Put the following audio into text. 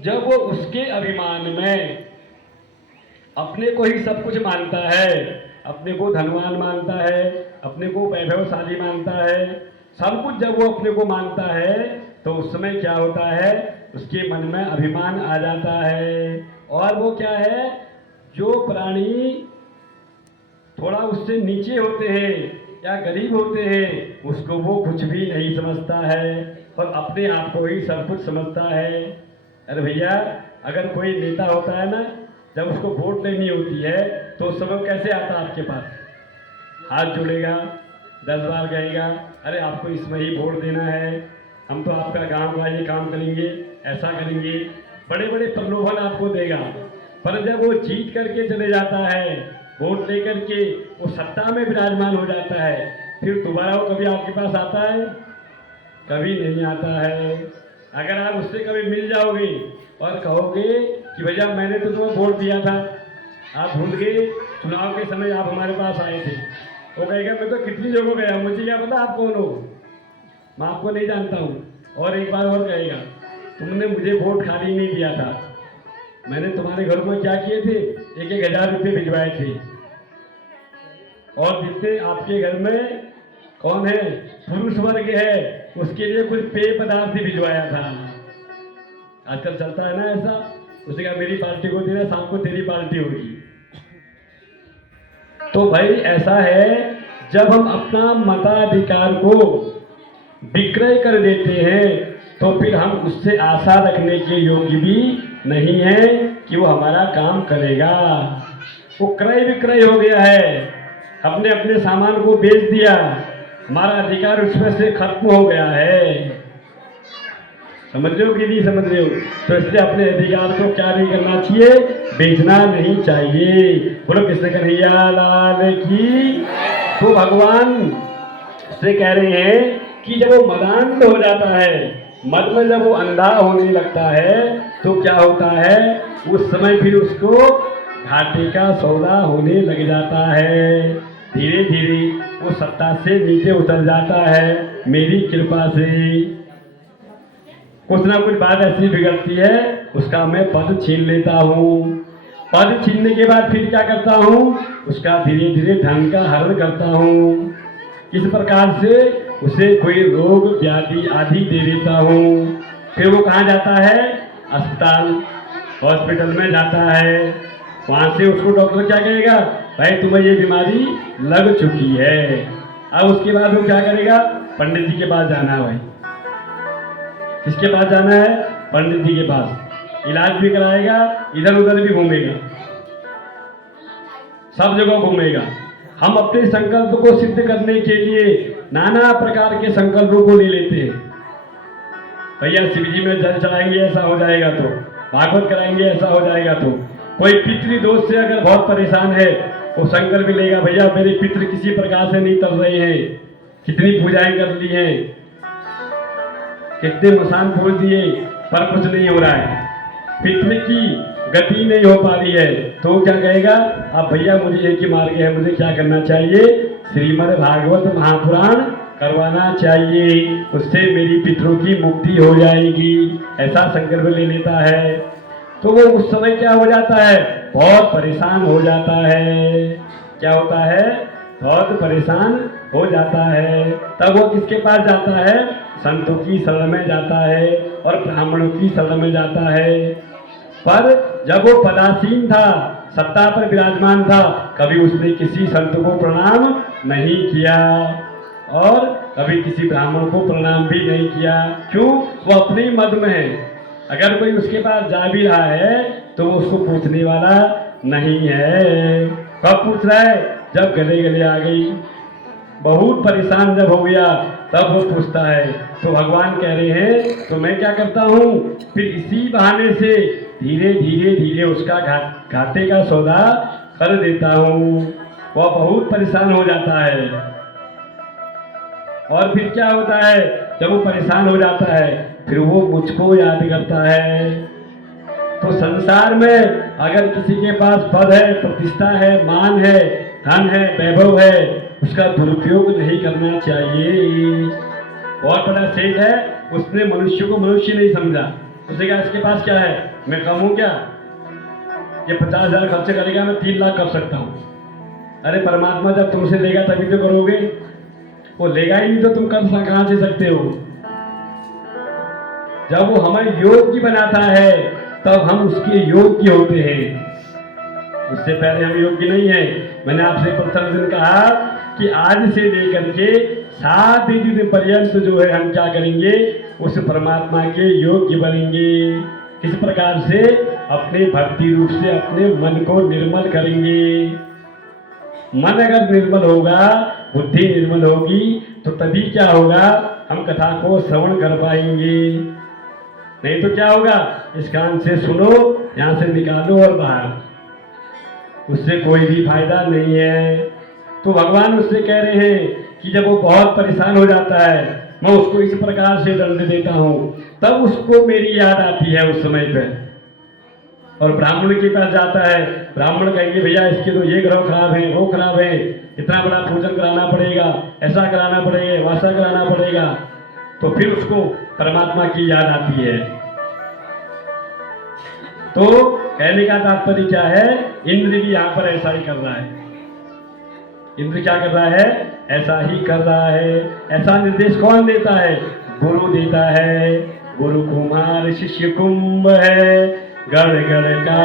जब वो उसके अभिमान में अपने को ही सब कुछ मानता है, अपने को धनवान मानता है, अपने को वैभवशाली मानता है, सब कुछ जब वो अपने को मानता है तो उस समय क्या होता है, उसके मन में अभिमान आ जाता है। और वो क्या है, जो प्राणी थोड़ा उससे नीचे होते हैं या गरीब होते हैं, उसको वो कुछ भी नहीं समझता है और अपने आप को ही सब कुछ समझता है। अरे भैया, अगर कोई नेता होता है ना, जब उसको वोट लेनी होती है तो उस समय कैसे आता है आपके पास, हाथ जोड़ेगा, 10 बार कहेगा अरे आपको इसमें ही वोट देना है, हम तो आपका गांव का ये काम करेंगे, ऐसा करेंगे, बड़े बड़े प्रलोभन आपको देगा। पर जब वो जीत करके चले जाता है, वोट लेकर के वो सत्ता में विराजमान हो जाता है, फिर दोबारा वो कभी आपके पास आता है? कभी नहीं आता है। अगर आप उससे कभी मिल जाओगे और कहोगे कि भैया मैंने तो तुम्हें वोट दिया था, आप भूल गए, चुनाव के समय आप हमारे पास आए थे, वो कहेगा मैं तो कितनी जगह गया, मुझे क्या पता आप कौन हो, मैं आपको नहीं जानता हूँ। और एक बार और कहेगा तुमने मुझे वोट खाली नहीं दिया था, मैंने तुम्हारे घर में क्या किए थे, 1,000 रुपये भिजवाए थे, और जितने आपके घर में कौन है, पुरुष वर्ग है, उसके लिए कुछ पेय पदार्थ ही भिजवाया था। आजकल चलता है ना ऐसा, उसे कहा मेरी पार्टी को देना, शाम को तेरी पार्टी होगी। तो भाई ऐसा है, जब हम अपना मताधिकार को विक्रय कर देते हैं तो फिर हम उससे आशा रखने के योग्य भी नहीं है कि वो हमारा काम करेगा। वो क्रय विक्रय हो गया है, हमने अपने सामान को बेच दिया, हमारा अधिकार उसमें से खत्म हो गया है। समझ रहे हो कि नहीं समझ रहे हो? तो इसलिए अपने अधिकार को क्या नहीं करना चाहिए, बेचना नहीं चाहिए। बोलो कृष्ण कन्हैया लाल की। तो भगवान से कह रहे हैं कि जब वो मदान्ध हो जाता है, मद में जब वो अंधा होने लगता है तो क्या होता है, उस समय फिर उसको घाटे का सौदा होने लग जाता है। धीरे धीरे वो सत्ता से नीचे उतर जाता है। मेरी कृपा से कुछ ना कुछ बात ऐसी बिगड़ती है, उसका मैं पद छीन लेता हूँ। पद छीनने के बाद फिर क्या करता हूँ, उसका धीरे धीरे धन का हरण करता हूँ। किस प्रकार से, उसे कोई रोग व्याधि आदि दे देता हूँ। फिर वो कहाँ जाता है, अस्पताल हॉस्पिटल में जाता है। वहाँ से उसको डॉक्टर क्या कहेगा, भाई तुम्हें ये बीमारी लग चुकी है। अब उसके बाद वो क्या करेगा, पंडित जी के पास जाना है। भाई किसके पास जाना है, पंडित जी के पास। इलाज भी कराएगा, इधर उधर भी घूमेगा, सब जगह घूमेगा। हम अपने संकल्प को सिद्ध करने के लिए नाना प्रकार के संकल्पों को ले लेते हैं। भैया शिव जी में जल चढ़ाएंगे ऐसा हो जाएगा, तो भागवत कराएंगे ऐसा हो जाएगा। तो कोई पितृ दोष से अगर बहुत परेशान है, वो संकल्प लेगा भैया मेरे पितृ किसी प्रकार से नहीं तर रहे हैं, कितनी पूजाएं कर ली हैं, कितने मसान खोल दिए, पर कुछ नहीं हो रहा है, पितृ की गति नहीं हो पा रही है। तो क्या कहेगा, अब भैया मुझे एक ही मार्ग है, मुझे क्या करना चाहिए, श्रीमद् भागवत महापुराण करवाना चाहिए, उससे मेरी पितरों की मुक्ति हो जाएगी, ऐसा संकल्प ले लेता है। तो वो उस समय क्या हो जाता है, बहुत परेशान हो जाता है। क्या होता है, बहुत परेशान हो जाता है। तब वो किसके पास जाता है, संतों की शरण में जाता है और ब्राह्मणों की शरण में जाता है। पर जब वो पदासीन था, सत्ता पर विराजमान था, कभी उसने किसी संत को प्रणाम नहीं किया और कभी किसी ब्राह्मण को प्रणाम भी नहीं किया। क्यों, वो अपने ही मद में है। अगर कोई उसके पास जा भी रहा है तो वो उसको पूछने वाला नहीं है। कब पूछ रहा है, जब गले गले आ गई, बहुत परेशान जब हो गया तब वो पूछता है। तो भगवान कह रहे हैं, तो मैं क्या करता हूँ, फिर इसी बहाने से धीरे धीरे धीरे उसका घाटे का सौदा कर देता हूँ। वह बहुत परेशान हो जाता है। और फिर क्या होता है, जब वो परेशान हो जाता है फिर वो मुझको याद करता है। तो संसार में अगर किसी के पास पद है, प्रतिष्ठा है, मान है, धन है, वैभव है, उसका दुरुपयोग नहीं करना चाहिए। बहुत बड़ा सेठ है, उसने मनुष्य को मनुष्य नहीं समझा, उसने कहा इसके पास क्या है, मैं कम हूं क्या, ये 50,000 खर्च करेगा, मैं 3 लाख कर सकता हूं। अरे परमात्मा जब तुमसे लेगा तभी तो करोगे, वो लेगा ही नहीं तो तुम कर कहां से सकते हो। जब वो हमें योग्य बनाता है तब हम उसके योग्य होते हैं, उससे पहले हम योग्य नहीं है। मैंने आपसे प्रथम दिन कहा कि आज से लेकर के 7 दिन पर्यंत जो है हम क्या करेंगे, उस परमात्मा के योग्य बनेंगे। किस प्रकार से, अपने भक्ति रूप से अपने मन को निर्मल करेंगे। मन अगर निर्मल होगा, बुद्धि निर्मल होगी, तो तभी क्या होगा, हम कथा को श्रवण कर पाएंगे। नहीं तो क्या होगा, इस कान से सुनो, यहां से निकालो और बाहर, उससे कोई भी फायदा नहीं है। तो भगवान उससे कह रहे हैं कि जब वो बहुत परेशान हो जाता है, मैं उसको इस प्रकार से दंड देता हूं, तब उसको मेरी याद आती है उस समय पे, और ब्राह्मण के पास जाता है। ब्राह्मण कहेंगे भैया इसके तो ये ग्रह खराब है, वो खराब है, इतना बड़ा पूजन कराना पड़ेगा, ऐसा कराना पड़ेगा, वैसा कराना पड़ेगा। तो फिर उसको परमात्मा की याद आती है। तो कहने का तात्पर्य क्या है, इंद्र भी यहां पर ऐसा ही कर रहा है। इंद्र क्या कर रहा है, ऐसा ही कर रहा है। ऐसा निर्देश कौन देता है, गुरु देता है। गुरु कुमार शिष्य कुंभ है, गण गण का